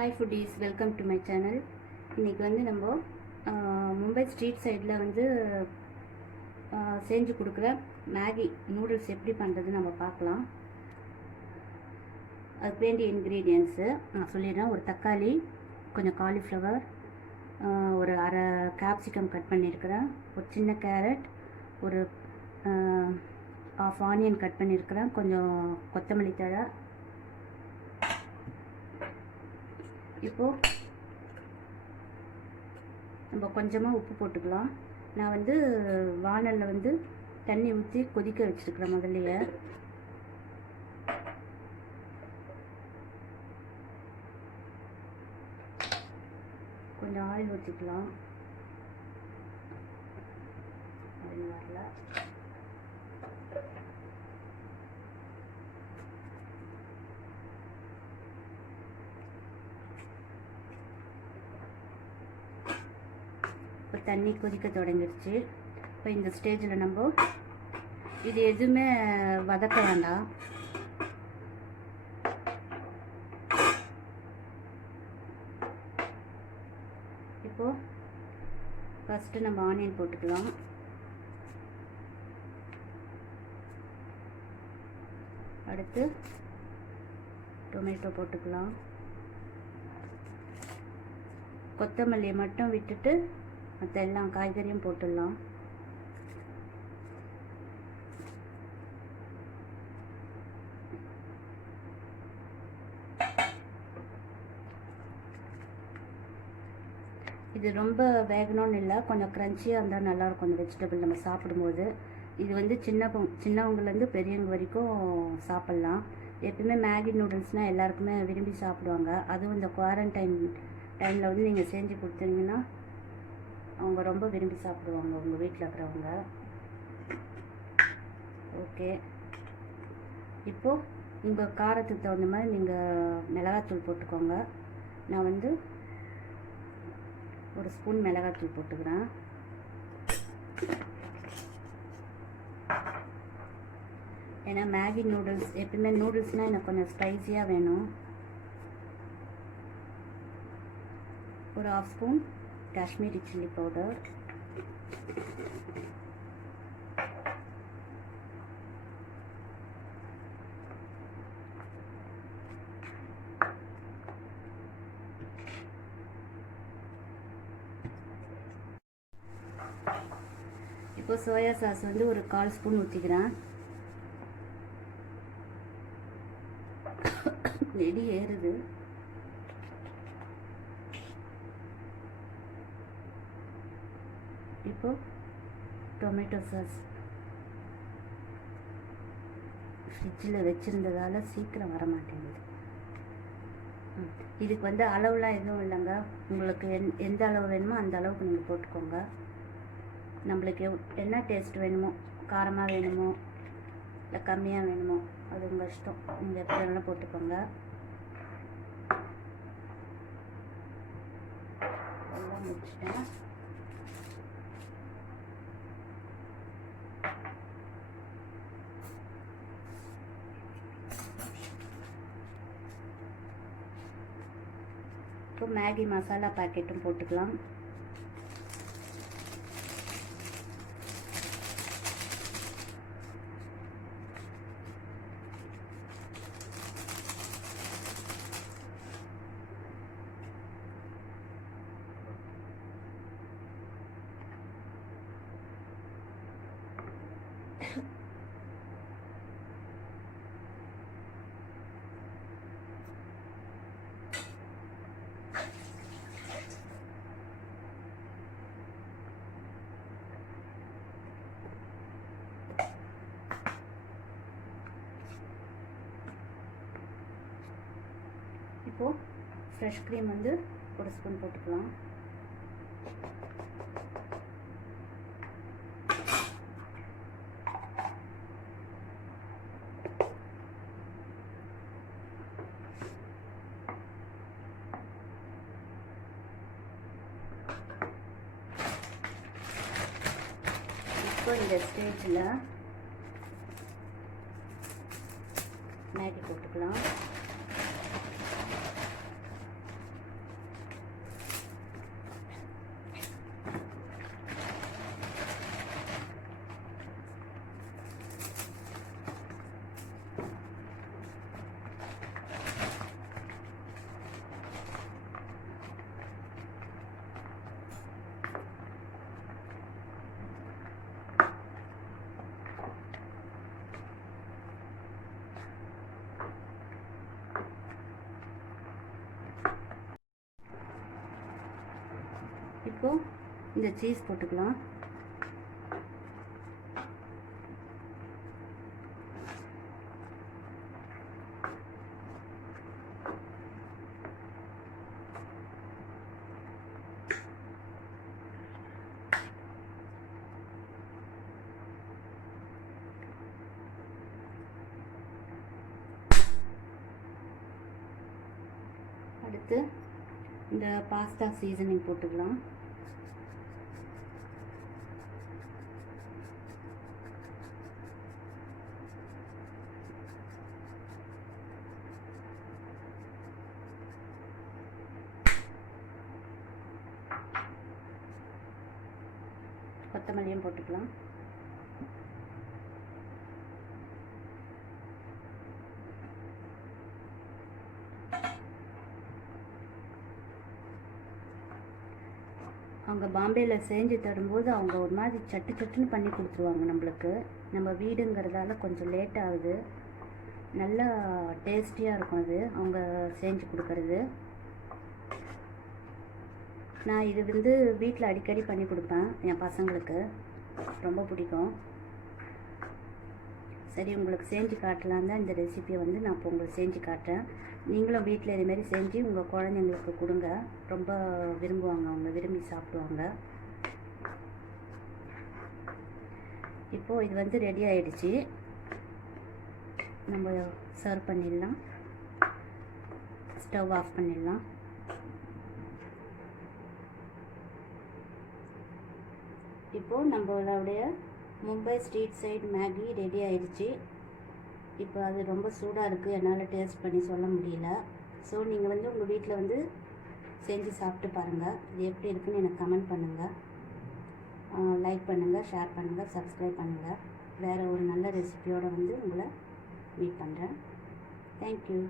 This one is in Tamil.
Hi foodies, welcome to my channel. இன்றைக்கி வந்து நம்ம மும்பை ஸ்ட்ரீட் சைடில் வந்து செஞ்சு கொடுக்குற மேகி நூடுல்ஸ் எப்படி பண்ணுறது நம்ம பார்க்கலாம். அதுக்கு வேண்டிய இன்க்ரீடியன்ட்ஸு நான் சொல்லிடுறேன். ஒரு தக்காளி, கொஞ்சம் காலிஃப்ளவர், ஒரு அரை கேப்சிகம் கட் பண்ணியிருக்கிறேன், ஒரு சின்ன கேரட், ஒரு ஆஃப் ஆனியன் கட் பண்ணியிருக்கிறேன், கொஞ்சம் கொத்தமல்லி தழை. இப்போது நம்ம கொஞ்சமாக உப்பு போட்டுக்கலாம். நான் வந்து வானலில் வந்து தண்ணி ஊற்றி கொதிக்க வச்சுருக்கிறேன். முதல்லையே கொஞ்சம் ஆயில் ஊற்றிக்கலாம். ஆயில் வரல. இப்போ தண்ணி கொதிக்க தொடங்கிடுச்சு. இப்போ இந்த ஸ்டேஜில் நம்ம இது எதுவுமே வதக்க வேண்டாம். இப்போது ஃபஸ்ட்டு நம்ம ஆனியன் போட்டுக்கலாம். அடுத்து டொமேட்டோ போட்டுக்கலாம். கொத்தமல்லியை மட்டும் விட்டுட்டு மற்ற எல்லா காய்கறியும் போட்டுடலாம். இது ரொம்ப வேகணும்னு இல்லை, கொஞ்சம் க்ரன்ச்சியாக இருந்தால் நல்லாயிருக்கும் அந்த வெஜிடபிள் நம்ம சாப்பிடும்போது. இது வந்து சின்னவங்கலேருந்து பெரியவங்க வரைக்கும் சாப்பிட்லாம். எப்பவுமே மேகி நூடுல்ஸ்னால் எல்லாருக்குமே விரும்பி சாப்பிடுவாங்க. அதுவும் இந்த குவாரண்டைன் டைமில் வந்து நீங்கள் செஞ்சு கொடுத்தீங்கன்னா அவங்க ரொம்ப விரும்பி சாப்பிடுவாங்க, உங்கள் வீட்டில் இருக்கிறவங்க. ஓகே, இப்போது உங்கள் காரத்துக்கு தகுந்த மாதிரி நீங்கள் மிளகாத்தூள் போட்டுக்கோங்க. நான் வந்து ஒரு ஸ்பூன் மிளகாத்தூள் போட்டுக்கிறேன். ஏன்னா மேகி நூடுல்ஸ் எப்பவுமே நூடுல்ஸ்னால் எனக்கு கொஞ்சம் ஸ்பைஸியாக வேணும். ஒரு half spoon Kashmiri chilli powder, இப்போ சோயா சாஸ் வந்து ஒரு 1/4 ஸ்பூன் ஊற்றிக்கிறேன். நெடி ஏறுது. இப்போ டொமேட்டோ சாஸ் ஃப்ரிட்ஜில் வச்சுருந்ததால் சீக்கிரம் வர மாட்டேங்குது. இதுக்கு வந்து அளவுலாம் எதுவும் இல்லைங்க. உங்களுக்கு எந்த அளவு வேணுமோ அந்த அளவுக்கு நீங்கள் போட்டுக்கோங்க. நம்மளுக்கு என்ன டேஸ்ட் வேணுமோ, காரமாக வேணுமோ இல்லை கம்மியாக வேணுமோ அது உங்கள் இஷ்டம். நீங்கள் எப்படி வேணாலும் போட்டுக்கோங்க. எல்லாம் முடிச்சிட்டேன். இப்போ மேகி மசாலா பாக்கெட்டும் போட்டுக்கலாம். இப்போது ஃப்ரெஷ் க்ரீம் வந்து ஒரு ஸ்பூன் போட்டுக்கலாம். இப்போ இந்த ஸ்டேஜில் மேகி போட்டுக்கலாம். இப்போது இந்த சீஸ் போட்டுக்கலாம். அடுத்து இந்த பாஸ்தா சீசனிங் போட்டுக்கலாம். கொத்தமல்லியும் போட்டுக்கலாம். அவங்க பாம்பேயில் செஞ்சு தரும்போது அவங்க ஒரு மாதிரி சட்டுன்னு பண்ணி கொடுத்துருவாங்க நம்மளுக்கு. நம்ம வீடுங்கிறதால கொஞ்சம் லேட் ஆகுது. நல்லா டேஸ்டியாக இருக்கும் அது அவங்க செஞ்சு கொடுக்கறது. நான் இது வந்து வீட்டில் அடிக்கடி பண்ணி கொடுப்பேன் என் பசங்களுக்கு, ரொம்ப பிடிக்கும். சரி, உங்களுக்கு செஞ்சு காட்டலாம் தான் இந்த ரெசிபியை வந்து நான் இப்போ உங்களுக்கு செஞ்சு காட்டுறேன். நீங்களும் வீட்டில் இதேமாரி செஞ்சு உங்கள் குழந்தைங்களுக்கு கொடுங்க, ரொம்ப விரும்புவாங்க, அவங்க விரும்பி சாப்பிடுவாங்க. இப்போது இது வந்து ரெடி ஆகிடுச்சு, நம்ம சர்வ் பண்ணிடலாம். ஸ்டவ் ஆஃப் பண்ணிடலாம். இப்போது நம்மளுடைய Mumbai street side Maggi ready ஆயிடுச்சு. இப்போ அது ரொம்ப சூடாக இருக்குது, என்னால் டேஸ்ட் பண்ணி சொல்ல முடியல. ஸோ நீங்கள் வந்து உங்கள் வீட்டில் வந்து செஞ்சு சாப்பிட்டு பாருங்கள். இது எப்படி இருக்குன்னு எனக்கு கமெண்ட் பண்ணுங்கள், லைக் பண்ணுங்கள், ஷேர் பண்ணுங்கள், சப்ஸ்கிரைப் பண்ணுங்கள். வேறு ஒரு நல்ல ரெசிபியோடு வந்து உங்களை மீட் பண்ணுறேன். தேங்க்யூ.